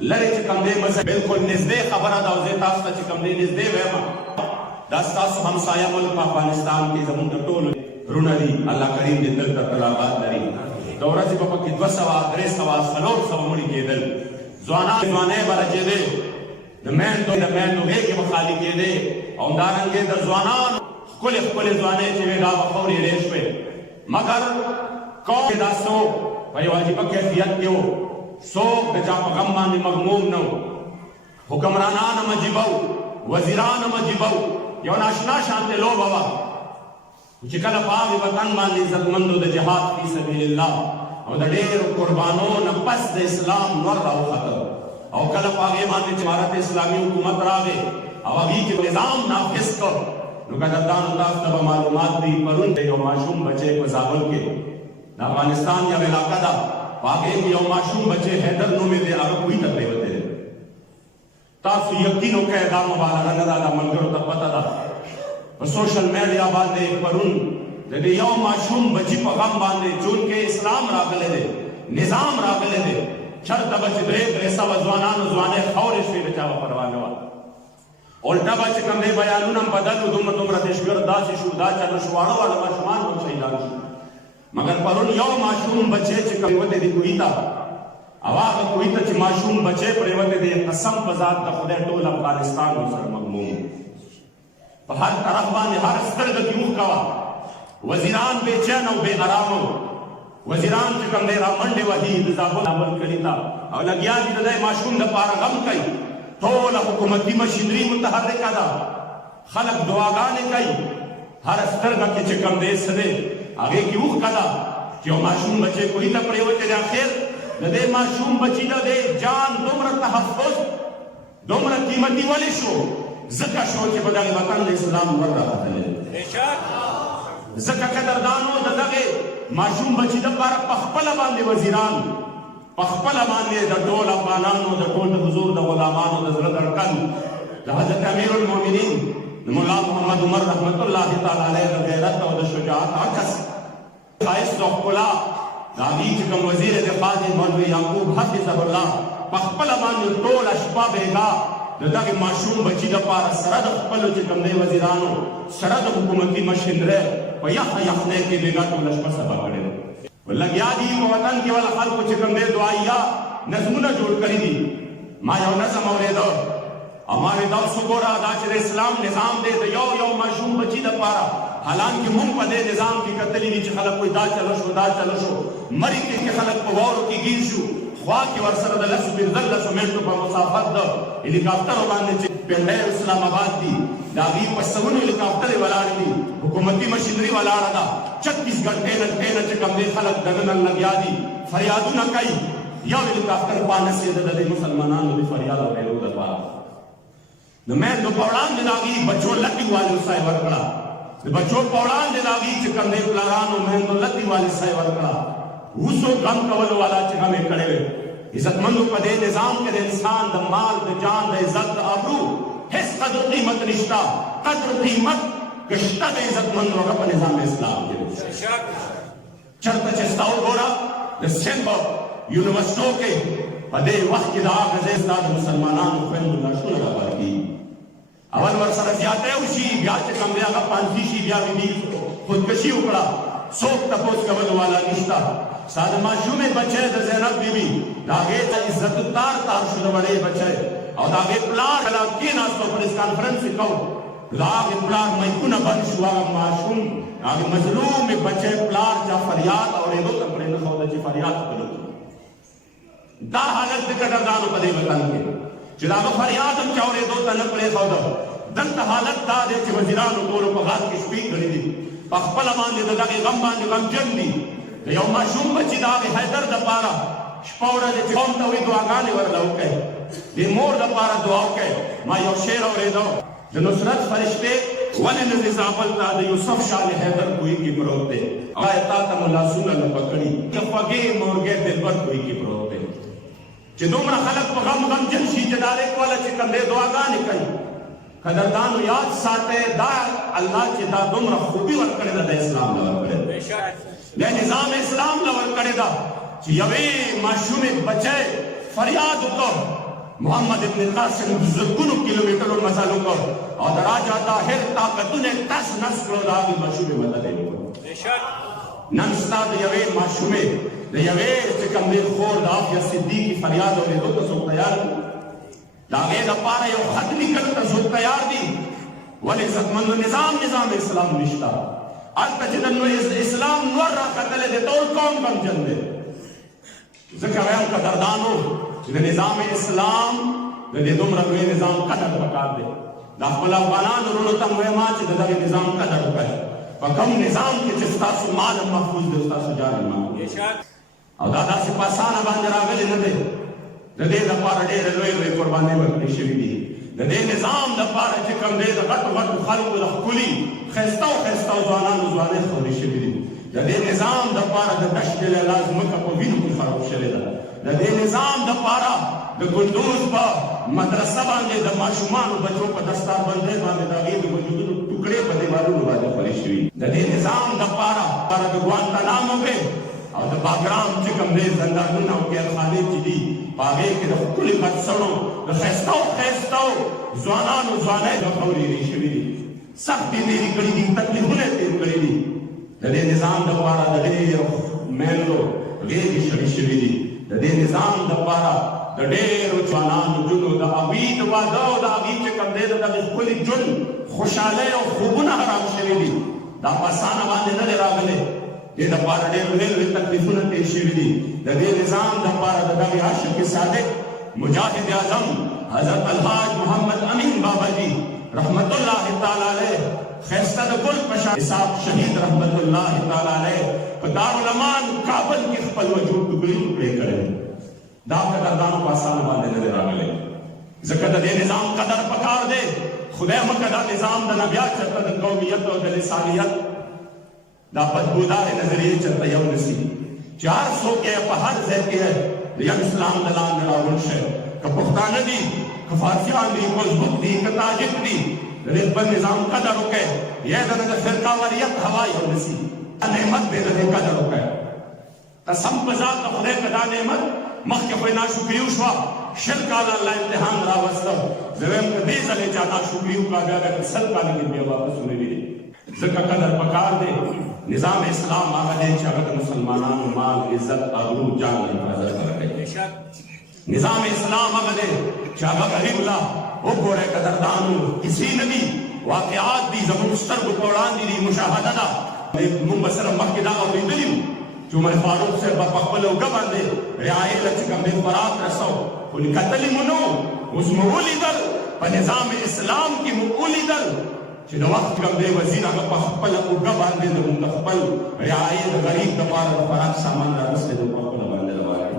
لرې چې کوم دی مزه بالکل نږدې خبره ده او زه تاسو ته چې کوم دی نږدې وایم دا ستاسو همسایه ملک په افغانستان کې زموږ د ټولو رونه دي الله کریم دې تل تر تله آباد لري د ورځې به پکې 200 300 400 مړي کېدل ځوانۍ به رچېدې د میندو غېږې به خالي کېدې او همدارنګې د ځوانانو ښکلې ځوانۍ چې وې دا به خورې ډېر شوې مګر قوم کې دا څوک په یو عجیبه کیفیت کې و څوک د چا په غم باندې مغموم نه و حکمرانان هم عجیبه و وزیران هم عجیبه و یو ناشنا شانتې لوبه وه چې کله په هغې وطن باندې عزتمندو د جهاد فی سبیل الله او د ډېرو قربانو نه پس د اسلام نور راوخته او کله په هغې باندې چې امارت اسلامي حکومت راغی او هغې کې نظام نافذ کړ نو قدردانو تاسو ته به معلومات دي پرون یو ماشوم بچی په زابل کې د افغانستان یو علاقه ده په هغې کې یو ماشوم بچی حیدر نومې دی هغه کوهي ته پرېوتی دی تاسو یقین وکړئ دا مبالغه نه ده دا ملګرو ته پته ده په سوشل میډیا باندې پرون د دې یو ماشوم بچي په غم باندې چونکې اسلام راغلی دی نظام راغلی دی چېرته به چې 300 ځوانانو ځوانۍ خاورې شوې د چا به پروا نه وه الټه به چې کوم دی بیانونه هم بدل و دومره دهشتګرد داسې شو دا چله شو واړه ماشومان هم شهیدان شو مګر پرون یو ماشوم بچی چې پرېوتی دی کوهي ته او هغه کوهي ته چې ماشوم بچی پرېوتی دی قسم په ذات د خدای ټول افغانستان ورسره مغموم په هر طرف باندې هر سترګه کې اوښکه وه وزیران بېچین او بې ارامه وزیران چې کوم دی رامنډې وهي د زابل کلي ته او لګیا دي د دې ماشوم دپاره غم کوي ټوله حکومتي مشینري متحرکه ده خلک دعاګانې کوي هر سترګه کې چې کوم دی څه دی هغې کې اوښکه ده چې یو ماشوم بچی کوهي ته پرېوتی دی اخر د دې ماشوم بچي د دې جان دومره تحفظ دومره قیمتي ولې شو ځکه شو چې په دغې وطن د اسلام نور راغلی ځکه قدردانو د دغې ماشوم بچي دپاره په خپله باندې وزیران په خپله باندې د ټول افغانانو د ټول د حضور د غلامانو د زړه دړکن د حضرت امیر المؤمنین د ملا محمد عمر رحمت الله تعالی علیه د غیرت او د شجاعت عکس ښایست او ښکلا د هغې چې کوم وزیر دفاع دی مولوي یعقوب حفظه الله په خپله باندې ټوله شپه بیګا د دغې ماشوم بچي دپاره سره د خپلو چې کوم دی وزیرانو سره د حکومتي مشینرۍ په یخنۍ کې بیګا ټوله شپه سبا کړې ده لګیا دي په وطن کې ول خلکو چې کوم دی دعایه نظمونه جوړ کړي دي ما یو نظم اورېده او ما وې دا اوس وګوره دا چې د اسلام نظام دی د یو ماشوم بچي دپاره حالانکې موږ په دې نظام کې کتلي دي چې خلک وایي دا چله شو دا چله شو مري کې خلک په واورو کې ګیر شو خوا کې ورسره د 15 میاشتو په مسافت د هلیکاپټرو باندې چې پنډۍ اسلام آباد دي د هغې په سلونو هلیکاپټرې ولاړې دي حکومتي مشینري ولاړه ده 36 ګنټې نه چې کوم دی خلک دننه لګیا دي فریادونه کوي یو هلیکاپټر پانسېده د دې مسلمانانو د فریاد اورېدو دپاره د میندو په وړاندې د هغې بچو لکې والي سای ورکړه د بچو په وړاندې د هغې چې کوم دی پلارانو میندو لکې والي سای ورکړه اوسو غم کولو والا چې غم یې کړی وی عزتمندو په دې نظام کې د انسان د مال د جان د عزت د ابرو هېڅ قدر قیمت نشته قدر قیمت که شته د عزتمندو هغه په نظام اسلام کې دی چېرته چې ستا وګوره د سند په یونیورسټو کې په دې وخت کې د هغه ځای ستا د مسلمانانو خویندو لاشونه راغلي دي اول ورسره زیاتی وشي بیا چې کوم دی هغه پانسي شي بیا دې خودکشي وکړه څوک تپوس کولو والا نشته ستا د ماشومې بچی د زینب بیبي د هغې ته عزت تار شو د وړې بچی او د هغې پلار کله کېناستو پریس کانفرنس یې کوو د هغې پلار میکونه بند شو هغه ماشوم هغې مظلومې بچی پلار چا فریاد اورېدو ته پرېنښوده چې فریاد وکړو دا حالت د قدردانو په دې وطن کې چې د هغه فریاد هم چا اورېدو ته نه پرېښوده دلته حالت دا دی چې وزیرانو ټولو په غاښ کې شپې کړي دي په خپله باندې د دغې غم باندې غمجن دي د یو ماشوم بچي د هغې حیدر دپاره شپه ورځې چې قوم ته وایي دعاګانې ورله وکړئ د مور دپاره دعا وکړئ ما یو شعر اورېده د نصرت فرشتې ولې نه دې زابل ته د یوسف شاه حیدر کوهي کې پروت دی آیا تا ته مو لاسونه لپه کړي د خوږې مورګې دلبر کوهي کې پروت دی چې دومره خلک په غم غمجن شي چې ډارېک والا چې کوم دی دعاګانې کوي قدردانو یاد ساته دا الله چې دا دومره خوبي ورکړې ده د اسلام له ورکړې د نظام اسلام له ورکړې ده چې یوې ماشومې بچی فریاد وکړ محمد ابن قاسم زرګونو کیلومترو مزل وکړ او د راجا طاهر طاقتونه تس نس کړو د هغې ماشومې مدد یې وکړو. نن ستا د یوې ماشومې د یوې چې کوم دی خور د عافیه صدیقي فریاد اورېدو ته څوک تیار دي؟ د هغې دپاره یو خط لیکلو ته څوک تیار دي؟ ولې عزتمندو نظام اسلام نشته. هلته چې د اسلام نور راختلی دی ټول قوم غمجن دی. ځکه وایم قدردانو چې د نظام اسلام د دې دومره لوی نظام قدر پکار دی. دا خپل افغانانو وروڼو ته م وایم چې د دغې نظام قدر وکړئ. په کوم نظام کې چې ستاسو مال محفوظ دی ستاسو جان محفوظ او دا داسې په اسانه باندې راغلی نه دی. د دې دپاره ډېرې لویې قربانۍ ورکړې شوي دي. د دې نظام دپاره چې کوم دی د غټو غټو خلکو د ښکلي ښایسته او ځوانانو ځوانۍ خورې شوي دي. د دې نظام دپاره د دشت لیلا ځمکه په وینو کې خراب شوې ده. د دې نظام دپاره د کندوز په مدرسه باندې د ماشومانو بچو په دستاربندۍ باندې د هغې د وجودونو ټوکړې په دیوالونو باندې خورې شوي. د دې نظام دپاره د ګوانتانامو کې او د باګرام چې کوم دی زندانونه او قیدخانې چې دي په هغې کې د ښکلي خرڅړو د ښایستو ځوانانو ځوانۍ د خورېرې شوي دي. سختې تېرې کړي دي، تکلیفونه تېر کړي دي. د دې نظام دپاره د ډېرو میندو غېږې شړې شوي دي. د دې نظام دپاره د ډېرو ځوانانو جونو د هغوی د واده او د هغوی چې کوم دی د دغې ښکلي ژوند خوشحالۍ او خوبونه حرام شوي دي. دا په اسانه باندې نه دی راغلی. دې دپاره ډېر لوی تکلیفونه تېر شوي دي. د دې نظام دپاره د دغې عاشق صادق مجاهد اعظم حضرت الحاج محمد امین بابا جي رحمت الله تعالی علیه خیسته د ګل په شان حساب شهید رحمت الله تعالی علیه په دارالمان کابل کې خپل وجود ټوکړې ټوکړې کړی. دا قدردانو په اسانه باندې نه دی راغلی. ځکه د دې نظام قدر پکار دی. خدای مکه دا نظام د نه بیا چېرته د قومیت او د لسانیت دا بدبودار نظریې چېرته یو نسي چې هر څوک یې په هر ځای کې د یو اسلام د لاندې راوړل شي. که پښتانه دي، که فارسیان دي، که ازبک دي، که تاجک دي، د دې خپل نظام قدر وکړئ. یا د فرقاواریت هوا یو نسي. نعمت دی د دې قدر وکړئ. قسم په ذات د خدای که دا نعمت مخکې خو یې ناشکري وشوه، شل کاله الله امتحان راوسته. زه وایم که دې ځل یې چا ناشکري وکړه بیا به که سل کاله کې بیا واپس ونوي. ځکه قدر پکار دی. نظام اسلام هغه دی چې هغه د مسلمانانو مال، عزت، ابرو، جان حفاظت کوي. نظام اسلام هغه دی چې هغه غریب لا وګورئ قدردانو کیسې نه دي، واقعات دي، زموږ سترګو په وړاندې دي، مشاهده ده. موږ به سره مخکې دا اورېدلي وو چې عمر فاروق صاحب به په خپله اوږه باندې رعایې له چې کوم دی خوراک رسو، خو کتلي مو نه وو. اوس مو ولیدل په نظام اسلام کې مو ولیدل چې د وخت کوم دی وزیر هغه په خپله اوږه باندې د خپل رعایې د غریب دپاره د خوراک سامان رارسېد په خپله باندې روان دی.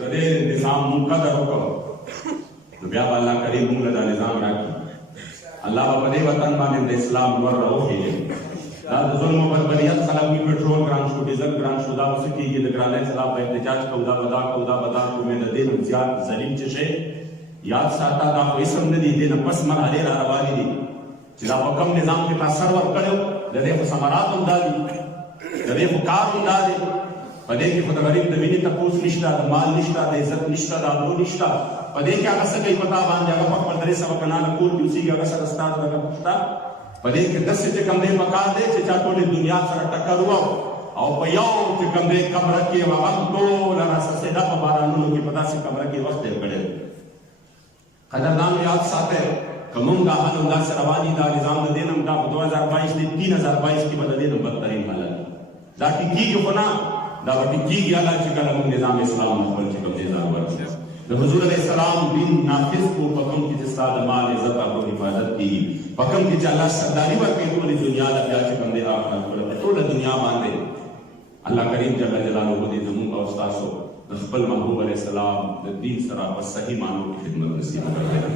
د دې نظام مونږ قدر وکړو نو بیا به الله کریم مونږ له دا نظام راکړي. الله به په دې وطن باندې د اسلام نور راوخېږي. دا د ظلم او بربریت خلک وي، پټرول ګران شو، ډیزل ګران شو، دا به څه کېږي؟ د ګرانۍ خلاف به احتجاج کوو، دا به دا کوو، دا به دا کوو. مې د دې نه زیات ظلم چې شی یاد ساته. دا خو اسم نه دي، دې نه پس مرحلې را روانې دي چې دا په کوم نظام کې تا سر ورکړی و. د دې خو ثمرات هم دا دي، د دې خو کار هم دا دی. په دې کې خو د غریب د وینې تپوس نشته، د مال نشته، د عزت نشته، د ابرو نشته. په دې کې هغه څه کوي په تا باندې، هغه په خپل 300 کلانه کور کې اوسېږي، هغه سره ستا دغه شته. په دې کې داسې چې کوم دی پکار دی چې چا ټولې دنیا سره ټکر وو او په یو چې کوم دی کمره کې هغه هم ټوله راسسېده په بارانونو کې، په داسې کمره کې وخت تېر کړی. قدردانو یاد ساتئ که موږ دا حال همداسې روان دي، دا نظام د دې نه دا په 2022 دی، 3022 کې به د دې نه بدترین حالت دا ټیکېږي خو نه، دا به ټیکېږي الله چې کله موږ نظام اسلام خپل چې کوم دی ځان ورکړي. د حضور علیه السلام دین نافظ کو په کوم کې چې ستا د مال، عزت او حفاظت کېږي، په کوم کې چې الله سرداري ورکوي ټولې دنیا له بیا چې کوم دی ټوله دنیا باندې الله کریم جل جلاله دې زموږ او ستاسو د خپل محبوب علیه السلام د دین سره په صحیح معنو کې خدمت نصیب کړي.